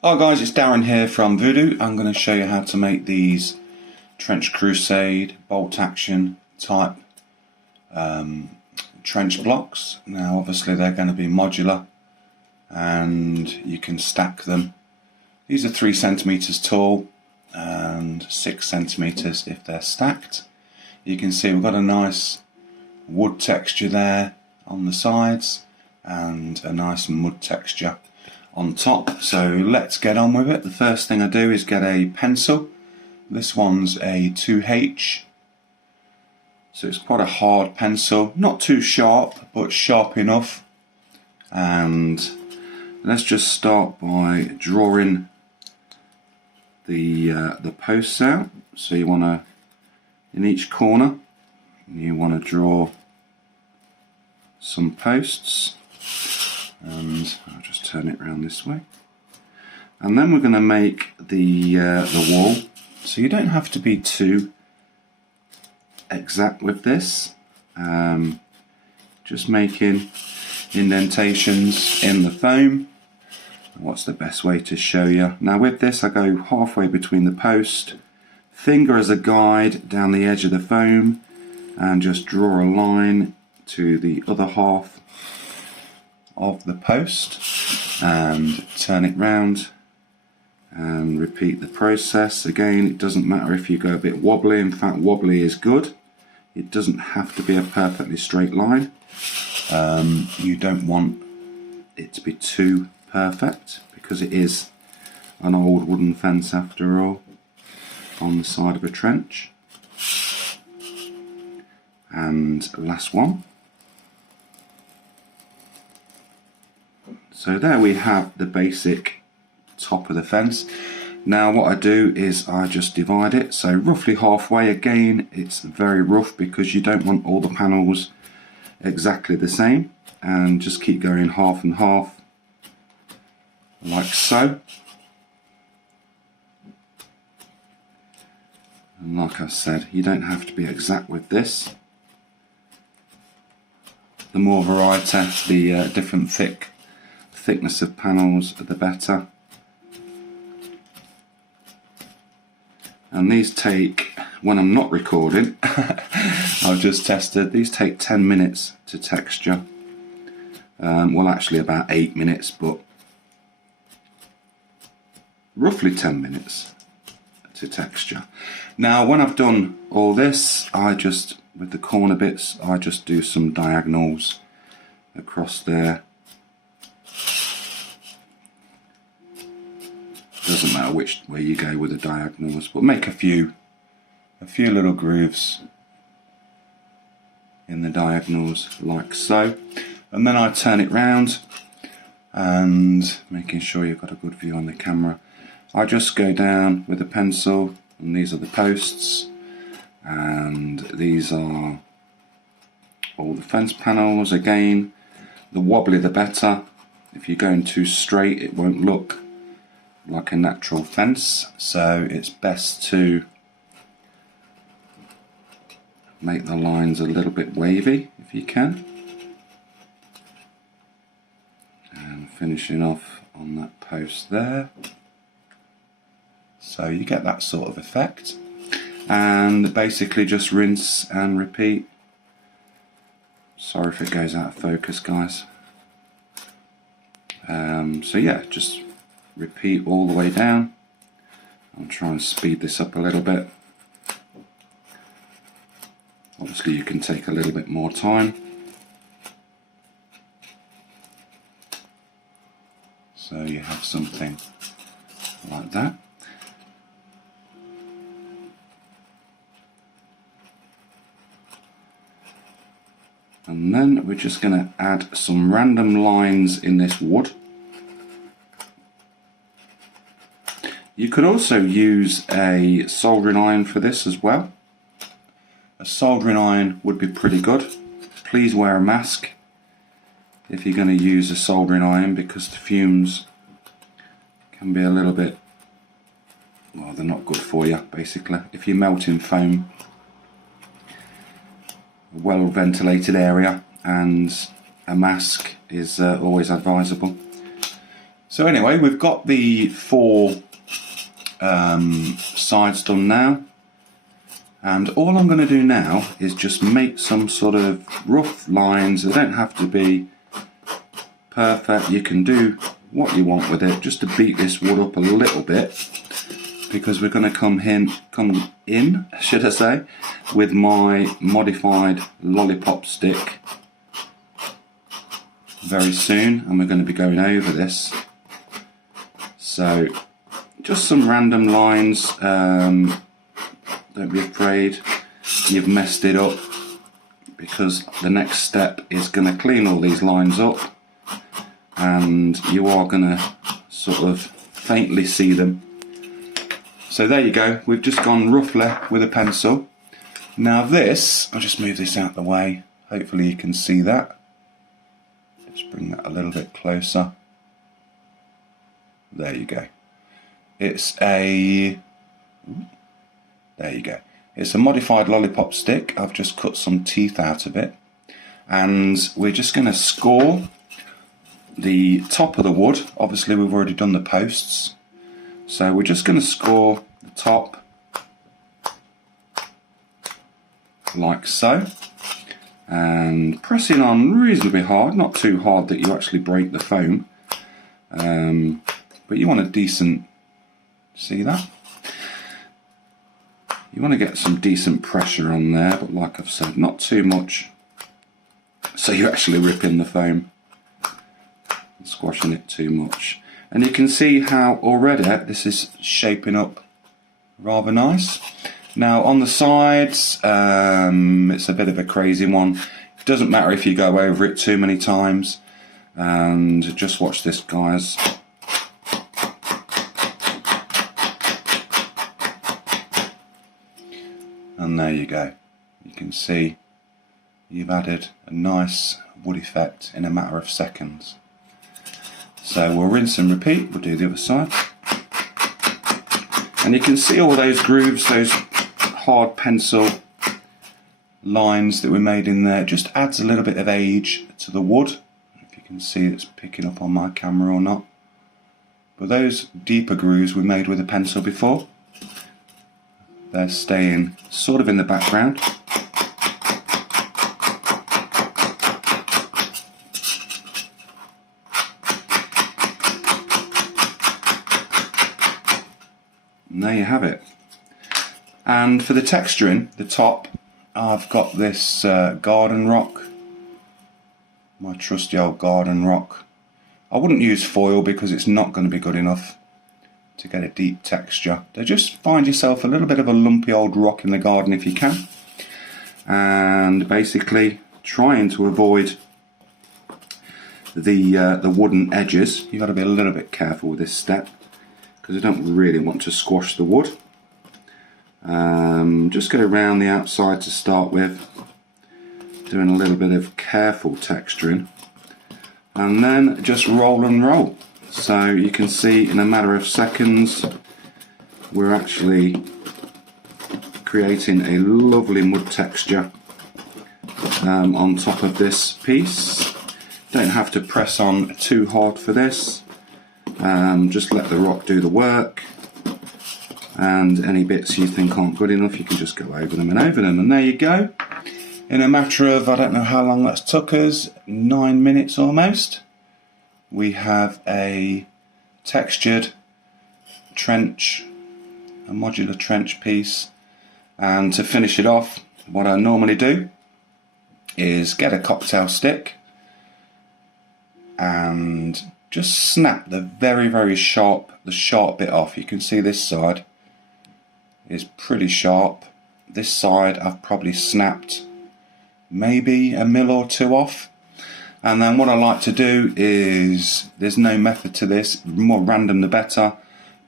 Hi guys, it's Darren here from Voodoo. I'm going to show you how to make these Trench Crusade bolt action type trench blocks. Now obviously they're going to be modular and you can stack them. These are 3 centimeters tall and 6 centimeters if they're stacked. You can see we've got a nice wood texture there on the sides and a nice mud texture on top. So let's get on with it. The first thing I do is get a pencil. This one's a 2H, so it's quite a hard pencil, not too sharp but sharp enough. And let's just start by drawing the posts out. So you want to, in each corner you want to draw some posts, and I'll just turn it around this way. And then we're going to make the wall. So you don't have to be too exact with this. Just making indentations in the foam. What's the best way to show you? Now with this I go halfway between the post, finger as a guide down the edge of the foam, and just draw a line to the other half of the post and turn it round and repeat the process. Again, it doesn't matter if you go a bit wobbly. In fact, wobbly is good. It doesn't have to be a perfectly straight line. You don't want it to be too perfect because it is an old wooden fence after all on the side of a trench. And last one. So there we have the basic top of the fence. Now what I do is I just divide it, so roughly halfway. Again, it's very rough because you don't want all the panels exactly the same, and just keep going half and half like so. And like I said, you don't have to be exact with this. The more variety, the different thickness of panels, the better. And these take, when I'm not recording, I've just tested, these take 10 minutes to texture. Well, actually about 8 minutes, but roughly 10 minutes to texture. Now when I've done all this, I just, with the corner bits, I just do some diagonals across there. Doesn't matter which way you go with the diagonals, but make a few little grooves in the diagonals like so. And then I turn it round, and making sure you've got a good view on the camera, I just go down with a pencil, and these are the posts, and these are all the fence panels. Again, the wobbly the better. If you're going too straight, it won't look like a natural fence, so it's best to make the lines a little bit wavy if you can. And finishing off on that post there, so you get that sort of effect. And basically just rinse and repeat. Sorry if it goes out of focus, guys. So yeah, just repeat all the way down. I'll try and speed this up a little bit. Obviously you can take a little bit more time. So you have something like that. And then we're just going to add some random lines in this wood. You could also use a soldering iron for this as well. A soldering iron would be pretty good. Please wear a mask if you're going to use a soldering iron, because the fumes can be a little bit, well, they're not good for you basically. If you're melting foam, a well ventilated area, and a mask is always advisable. So anyway, we've got the 4 sides done now, and all I'm going to do now is just make some sort of rough lines. They don't have to be perfect. You can do what you want with it, just to beat this wood up a little bit, because we're going to come in, should I say, with my modified lollipop stick very soon, and we're going to be going over this. So just some random lines. Don't be afraid you've messed it up, because the next step is going to clean all these lines up, and you are going to sort of faintly see them. So there you go, we've just gone roughly with a pencil. Now this, I'll just move this out of the way, hopefully you can see that. Just bring that a little bit closer. There you go. It's a, there you go. It's a modified lollipop stick. I've just cut some teeth out of it. And we're just going to score the top of the wood. Obviously we've already done the posts. So we're just going to score the top like so. And pressing on reasonably hard, not too hard that you actually break the foam. But you want a decent, see that? You want to get some decent pressure on there, but like I've said, not too much, so you're actually ripping the foam and squashing it too much. And you can see how already this is shaping up rather nice. Now on the sides, it's a bit of a crazy one. It doesn't matter if you go over it too many times, and just watch this, guys. And there you go. You can see you've added a nice wood effect in a matter of seconds. So we'll rinse and repeat. We'll do the other side. And you can see all those grooves, those hard pencil lines that we made in there. It just adds a little bit of age to the wood. If you can see it's picking up on my camera or not. But those deeper grooves we made with a pencil before, they're staying sort of in the background. And there you have it. And for the texturing, the top, I've got this garden rock, my trusty old garden rock. I wouldn't use foil because it's not going to be good enough to get a deep texture. So just find yourself a little bit of a lumpy old rock in the garden if you can, and basically trying to avoid the wooden edges. You've got to be a little bit careful with this step because I don't really want to squash the wood. Just go around the outside to start with, doing a little bit of careful texturing, and then just roll and roll. So you can see in a matter of seconds we're actually creating a lovely mud texture on top of this piece. Don't have to press on too hard for this, just let the rock do the work, and any bits you think aren't good enough you can just go over them, and there you go. In a matter of, I don't know how long that's took us, 9 minutes almost, we have a textured trench, a modular trench piece. And to finish it off, what I normally do is get a cocktail stick and just snap the very sharp bit off. You can see this side is pretty sharp. This side I've probably snapped maybe a mil or two off. And then what I like to do is, there's no method to this, the more random the better.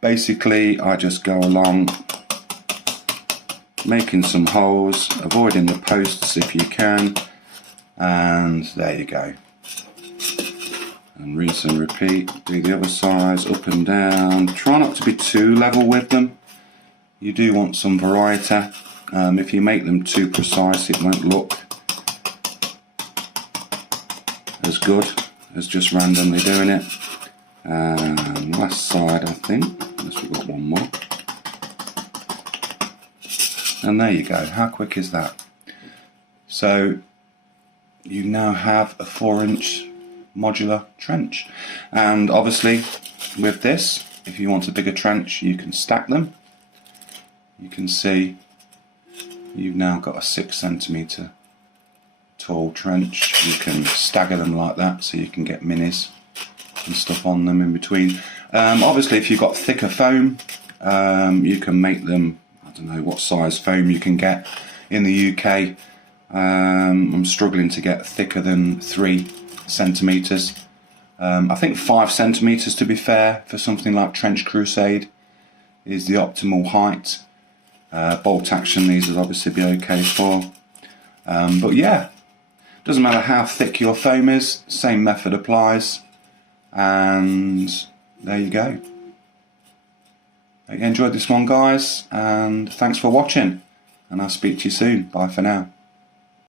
Basically I just go along making some holes, avoiding the posts if you can, and there you go. And rinse and repeat, do the other sides, up and down. Try not to be too level with them. You do want some variety. If you make them too precise it won't look as good as just randomly doing it. And last side, I think, unless we've got one more. And there you go. How quick is that? So you now have a 4-inch modular trench. And obviously with this, if you want a bigger trench, you can stack them. You can see you've now got a 6 centimetre tall trench. You can stagger them like that so you can get minis and stuff on them in between. Obviously if you've got thicker foam, you can make them, I don't know what size foam you can get. In the UK, I'm struggling to get thicker than 3 centimetres. I think 5 centimetres, to be fair, for something like Trench Crusade is the optimal height. Bolt action these will obviously be okay for. But yeah, doesn't matter how thick your foam is, same method applies. And there you go. I enjoyed this one, guys, and thanks for watching, and I'll speak to you soon. Bye for now.